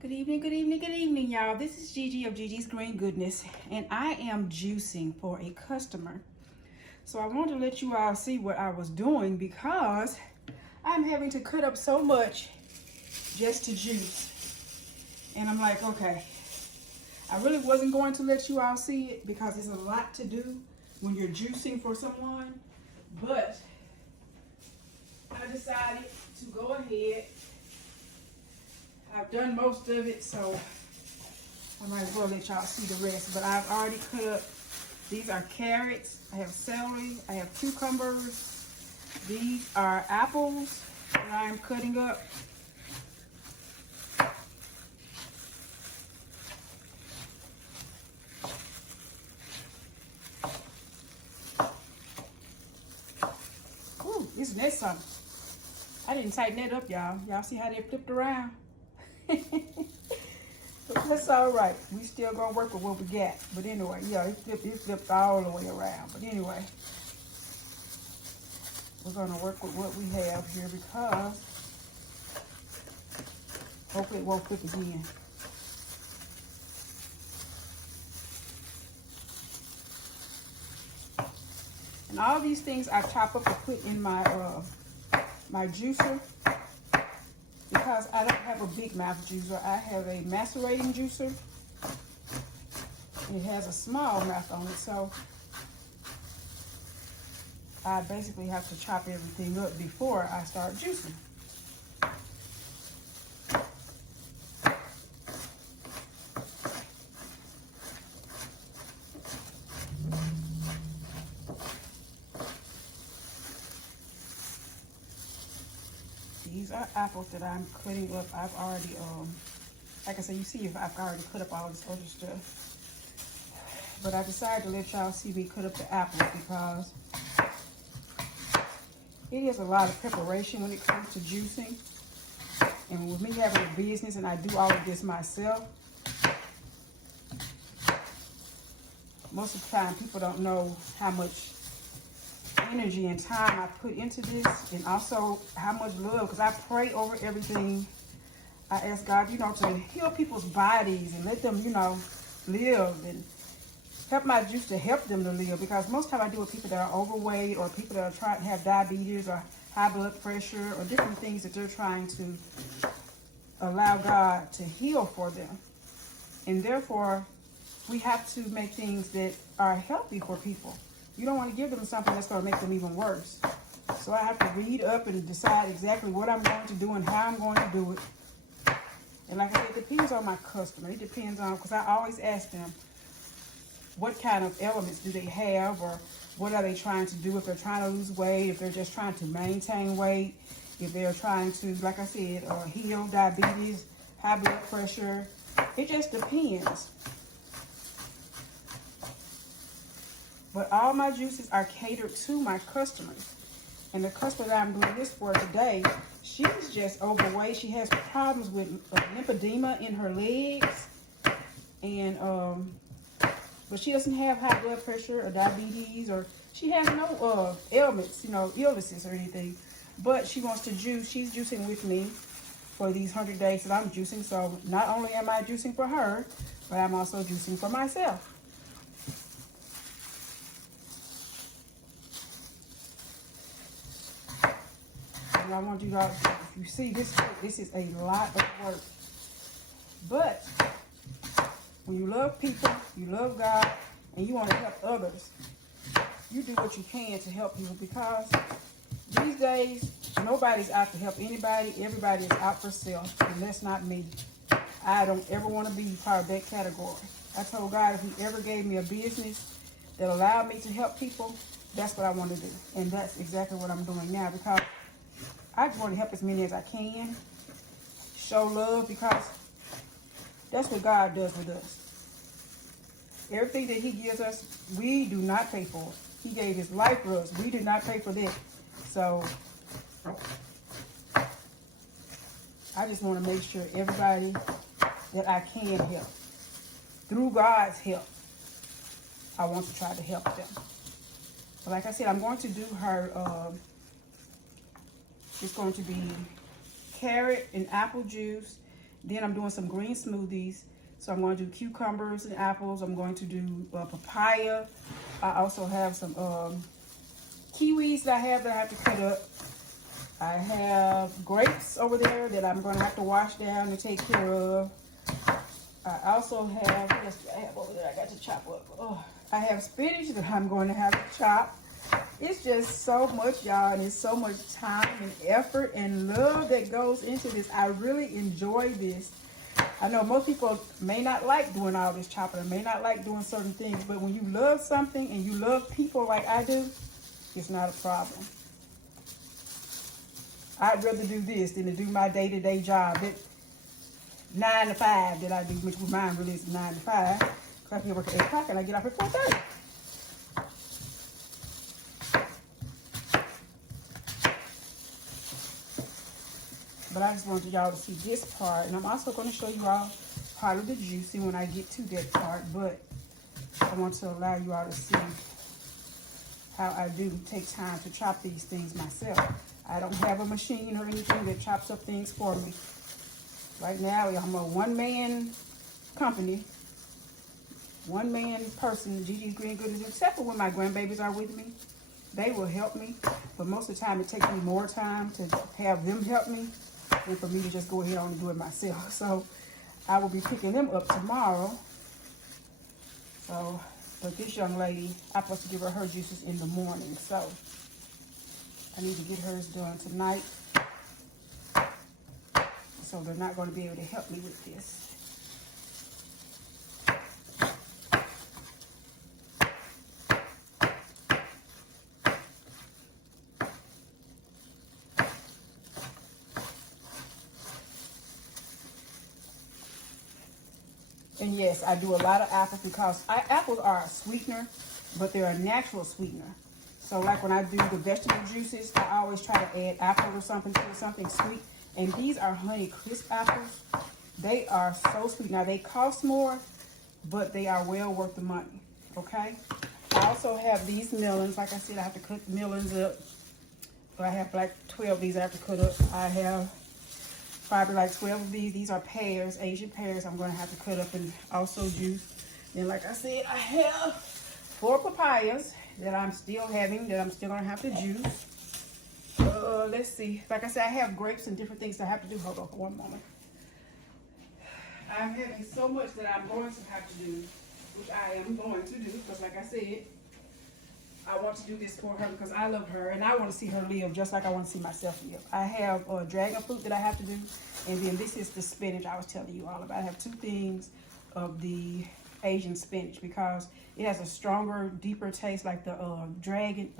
Good evening, good evening, good evening, y'all. This is Gigi of Gigi's Green Goodness, and I am juicing for a customer. So I wanted to let you all see what I was doing because I'm having to cut up so much just to juice. And I'm like, okay, I really wasn't going to let you all see it because it's a lot to do when you're juicing for someone, but I decided to go ahead. I've done most of it, so I might as well let y'all see the rest. But I've already cut up, these are carrots, I have celery, I have cucumbers, these are apples that I'm cutting up. Ooh, isn't that something? I didn't tighten that up, y'all. Y'all see how they flipped around? But that's all right. We still gonna work with what we got. But anyway, yeah, it flipped all the way around. But anyway, we're gonna work with what we have here because hopefully it won't flip again. And all these things I chop up and put in my my juicer. Because I don't have a big mouth juicer, I have a macerating juicer. It has a small mouth on it, so I basically have to chop everything up before I start juicing. These are apples that I'm cutting up. I've already, like I said, you see if I've already cut up all this other stuff. But I decided to let y'all see me cut up the apples because it is a lot of preparation when it comes to juicing. And with me having a business and I do all of this myself, most of the time people don't know how much energy and time I put into this, and also how much love, because I pray over everything. I ask God, to heal people's bodies and let them, live, and help my juice to help them to live, because most time I deal with people that are overweight or people that are trying to have diabetes or high blood pressure or different things that they're trying to allow God to heal for them. And therefore, we have to make things that are healthy for people. You don't want to give them something that's going to make them even worse. So I have to read up and decide exactly what I'm going to do and how I'm going to do it. And like I said, it depends on my customer. It depends on, because I always ask them, what kind of elements do they have, or what are they trying to do? If they're trying to lose weight, if they're just trying to maintain weight, if they're trying to, like I said, heal diabetes, high blood pressure. It just depends. But all my juices are catered to my customers. And the customer that I'm doing this for today, she's just overweight. She has problems with lymphedema in her legs. And, but she doesn't have high blood pressure or diabetes, or she has no ailments, illnesses or anything. But she wants to juice. She's juicing with me for these 100 days that I'm juicing. So not only am I juicing for her, but I'm also juicing for myself. I want you guys, if you see this is a lot of work. But when you love people, you love God, and you want to help others, you do what you can to help people, because these days, nobody's out to help anybody. Everybody is out for self, and that's not me. I don't ever want to be part of that category. I told God if He ever gave me a business that allowed me to help people, that's what I want to do. And that's exactly what I'm doing now, because I just want to help as many as I can, show love, because that's what God does with us. Everything that He gives us, we do not pay for it. He gave His life for us. We did not pay for that. So I just want to make sure everybody that I can help, through God's help, I want to try to help them. But like I said, I'm going to do her, it's going to be carrot and apple juice, Then I'm doing some green smoothies. So I'm going to do cucumbers and apples. I'm going to do papaya. I also have some kiwis that I have to cut up. I have grapes over there that I'm going to have to wash down and take care of. I also have, what else do I have over there I got to chop up? Oh, I have spinach that I'm going to have to chop. It's just so much, y'all, and it's so much time and effort and love that goes into this. I really enjoy this. I know most people may not like doing all this chopping, may not like doing certain things, but when you love something and you love people like I do, it's not a problem. I'd rather do this than to do my day-to-day job. That 9 to 5 that I do, which mine really is 9 to 5. Because I can work at 8 o'clock and I get off at 4:30. But I just wanted y'all to see this part. And I'm also going to show you all part of the juicing when I get to that part. But I want to allow you all to see how I do take time to chop these things myself. I don't have a machine or anything that chops up things for me. Right now, I'm a one-man company, one-man person, Gigi's Green Goodness, except for when my grandbabies are with me. They will help me, but most of the time it takes me more time to have them help me than for me to just go ahead on and do it myself. So I will be picking them up tomorrow. So, but this young lady, I'm supposed to give her juices in the morning. So I need to get hers done tonight. So they're not going to be able to help me with this. And yes, I do a lot of apples because apples are a sweetener, but they're a natural sweetener. So like when I do the vegetable juices, I always try to add apple or something to something sweet. And these are Honey Crisp apples. They are so sweet. Now they cost more, but they are well worth the money, okay? I also have these melons. Like I said, I have to cut melons up. So I have like 12 of these I have to cut up. I have probably like 12 of these. These are pears, Asian pears. I'm going to have to cut up and also juice. And like I said, I have 4 papayas that I'm still having, that I'm still going to have to juice. Let's see. Like I said, I have grapes and different things that I have to do. Hold on for one moment. I'm having so much that I'm going to have to do, which I am going to do, because like I said, I want to do this for her because I love her and I want to see her live just like I want to see myself live. I have dragon fruit that I have to do, and then this is the spinach I was telling you all about. I have 2 things of the Asian spinach because it has a stronger, deeper taste like the dragon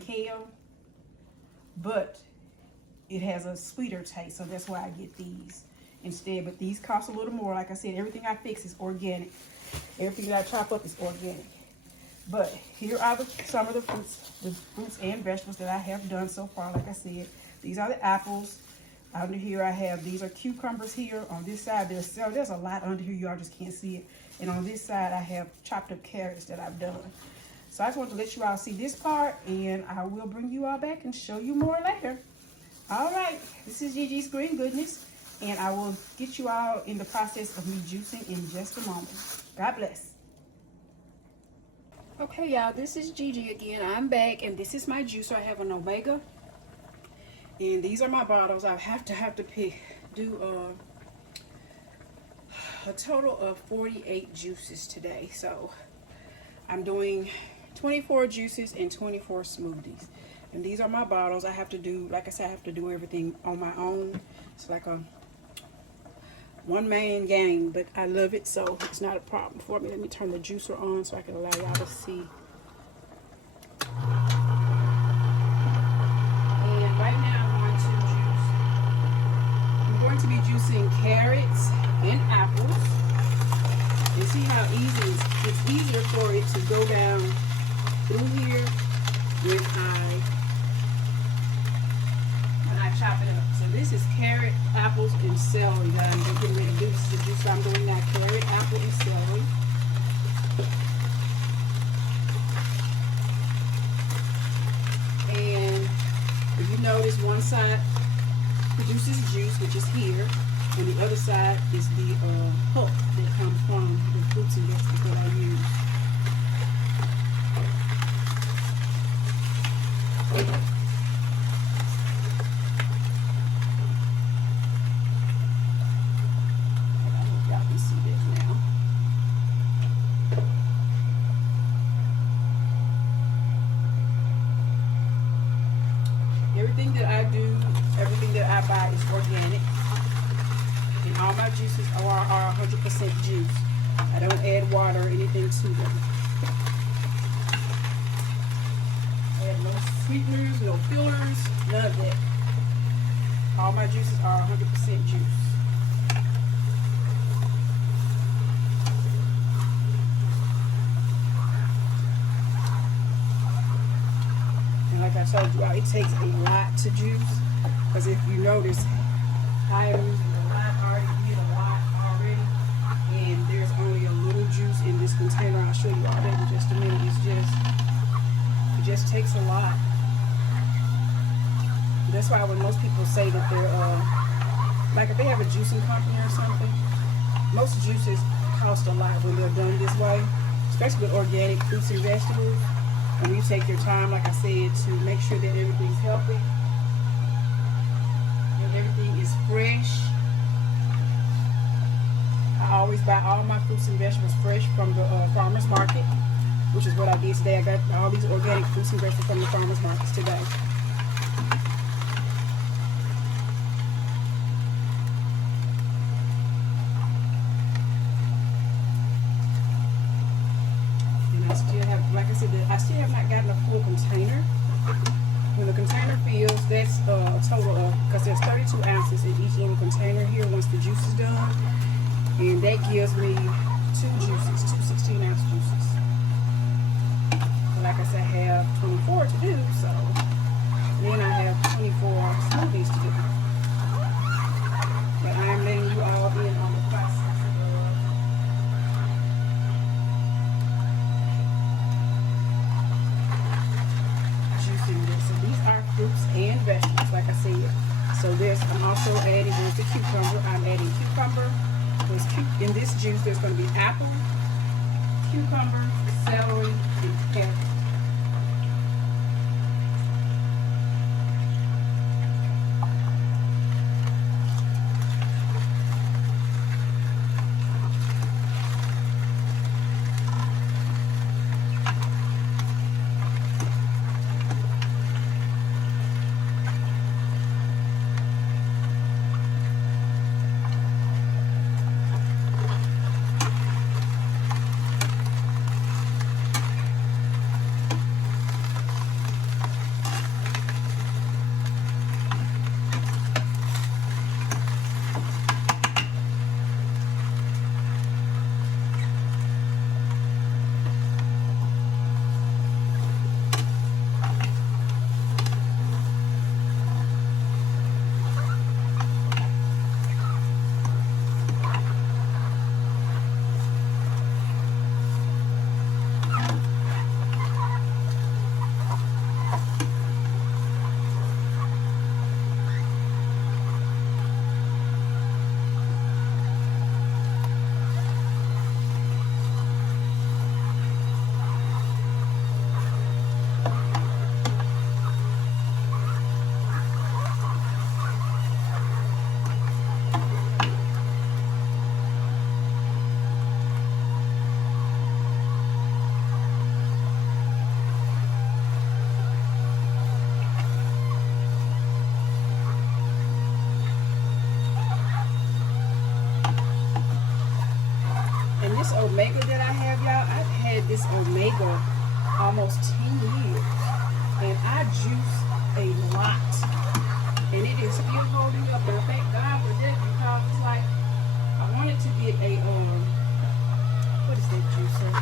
kale, but it has a sweeter taste, so that's why I get these instead. But these cost a little more. Like I said, everything I fix is organic. Everything that I chop up is organic. But here are some of the fruits and vegetables that I have done so far. Like I said, these are the apples. Under here I have, these are cucumbers here. On this side, there's a lot under here. You all just can't see it. And on this side, I have chopped up carrots that I've done. So I just want to let you all see this part, and I will bring you all back and show you more later. All right, this is Gigi's Green Goodness, and I will get you all in the process of me juicing in just a moment. God bless. Okay, y'all, this is Gigi again. I'm back, and this is my juicer. I have an Omega, and these are my bottles. I have to do a total of 48 juices today. So I'm doing 24 juices and 24 smoothies. And these are my bottles. I have to do, like I said, I have to do everything on my own. It's like a one-man game, but I love it, so it's not a problem for me. Let me turn the juicer on so I can allow y'all to see. And right now I'm going to be juicing carrots and apples. And see how easy it's easier for it to go down through here when I chop it up. So this is carrot, apples, and celery that I'm getting ready to do. This is the juice I'm doing now: carrot, apple, and celery. And if you notice, one side produces juice, which is here, And the other side is the pulp that comes from the fruits and vegetables that I use. Y'all can see this now. Everything that I do, everything that I buy is organic. And all my juices are 100% juice. I don't add water or anything to them. I add no sweeteners, no fillers, none of that. All my juices are 100% juice. And like I told you, it takes a lot to juice. Because if you notice, I am using a lot already. And there's only a little juice in this container. I'll show you all that in just a minute. It just takes a lot. That's why when most people say that they're, like if they have a juicing company or something, most juices cost a lot when they're done this way, especially with organic fruits and vegetables. And you take your time, like I said, to make sure that everything's healthy and everything is fresh. I always buy all my fruits and vegetables fresh from the farmer's market, which is what I did today. I got all these organic fruits and vegetables from the farmer's markets today. I still have not gotten a full container. When the container fills, that's a total of, because there's 32 ounces in each little container here once the juice is done. And that gives me two 16-ounce juices. Like I said, I have 24 to do, so then I have 24 smoothies to do. But I am letting you all in on the process So these are fruits and vegetables, like I said. So I'm also adding with the cucumber. I'm adding cucumber. In this juice, there's going to be apple, cucumber, celery, and carrot. Omega that I have, y'all, I've had this Omega almost 10 years, and I juice a lot, and it is still holding up, and I thank God for that, because it's like, I wanted to get a, what is that juicer?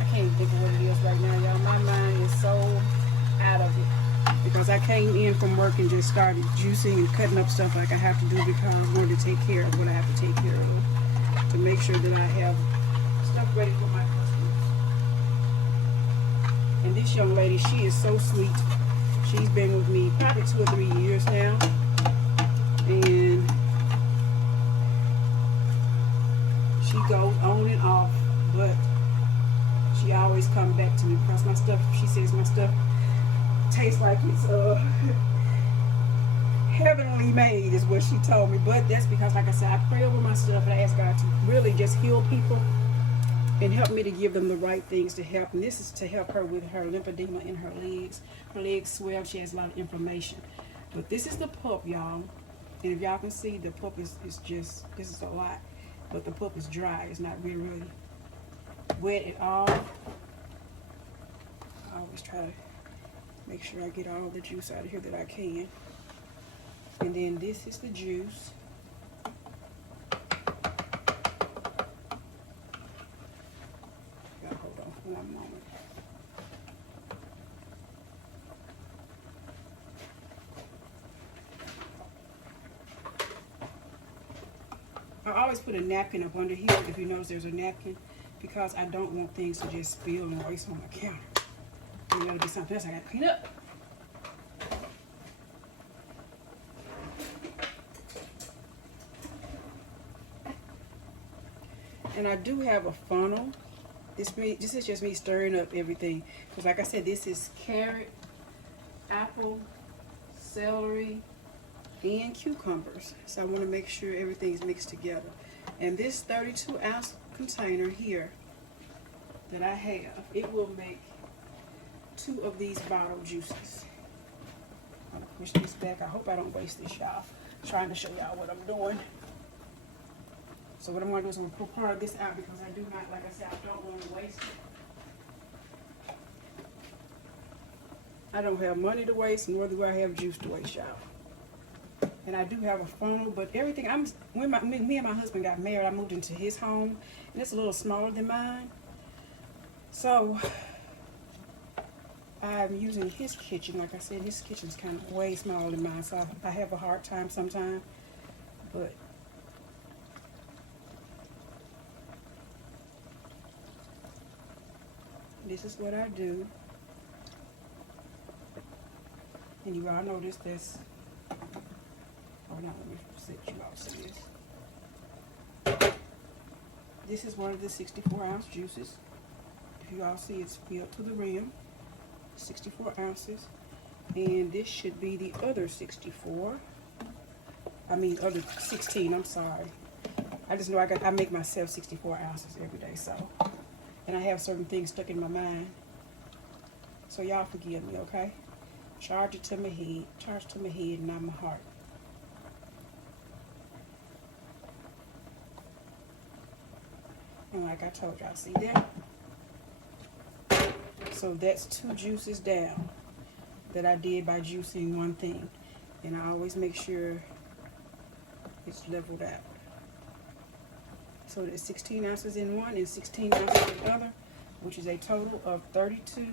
I can't think of what it is right now, y'all. My mind is so out of it. Because I came in from work and just started juicing and cutting up stuff like I have to do, because I wanted to take care of what I have to take care of to make sure that I have stuff ready for my customers. And this young lady, she is so sweet. She's been with me probably 2 or 3 years now. stuff tastes like it's heavenly made, is what she told me. But that's because, like I said, I pray over my stuff and I ask God to really just heal people and help me to give them the right things to help. And this is to help her with her lymphedema in her legs. Her legs swell. She has a lot of inflammation. But this is the pulp, y'all. And if y'all can see, the pulp is just, this is a lot. But the pulp is dry. It's not really wet at all. I always try to make sure I get all the juice out of here that I can. And then this is the juice. Hold on for one moment. I always put a napkin up under here, if you notice there's a napkin, because I don't want things to just spill and waste on my counter. And that'll be something else I gotta clean up. And I do have a funnel. This is just me stirring up everything. Because like I said, this is carrot, apple, celery, and cucumbers. So I want to make sure everything's mixed together. And this 32-ounce container here that I have, it will make 2 of these bottled juices. I'm gonna push this back. I hope I don't waste this, y'all. Trying to show y'all what I'm doing. So what I'm going to do is I'm going to pull part of this out because I do not, like I said, I don't want to waste it. I don't have money to waste, nor do I have juice to waste, y'all. And I do have a funnel, but everything, when me and my husband got married, I moved into his home, and it's a little smaller than mine. So I'm using his kitchen. Like I said, his kitchen's kind of way smaller than mine, so I have a hard time sometimes. But this is what I do. And you all know this, oh, now let me set you all see this. This is one of the 64-ounce juices. If you all see, it's filled to the rim. 64 ounces. And this should be the other 64. Other 16, I'm sorry. I just know I make myself 64 ounces every day, so. And I have certain things stuck in my mind. So y'all forgive me, okay? Charge it to my head. Charge to my head and not my heart. And like I told y'all, see that? So that's 2 juices down that I did by juicing one thing. And I always make sure it's leveled out. So there's 16 ounces in one and 16 ounces in the other, which is a total of 32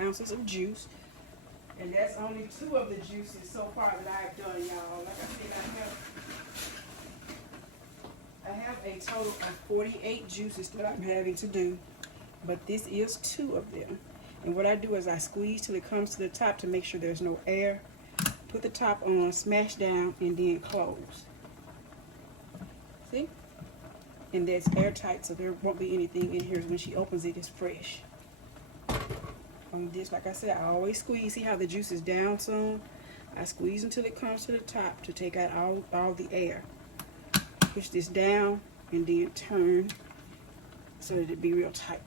ounces of juice. And that's only 2 of the juices so far that I've done, y'all. Like I said, I have a total of 48 juices that I'm having to do, but this is 2 of them. And what I do is I squeeze till it comes to the top to make sure there's no air. Put the top on, smash down, and then close. See? And that's airtight, so there won't be anything in here. When she opens it, it's fresh. On this, like I said, I always squeeze. See how the juice is down some? I squeeze until it comes to the top to take out all the air. Push this down and then turn so that it be real tight.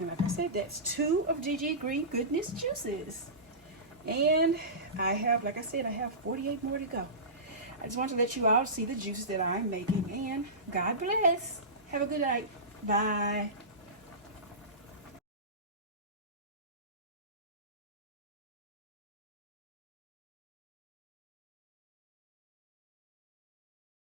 And like I said, that's 2 of GG Green Goodness juices. And I have, like I said, I have 48 more to go. I just want to let you all see the juices that I'm making. And God bless. Have a good night. Bye.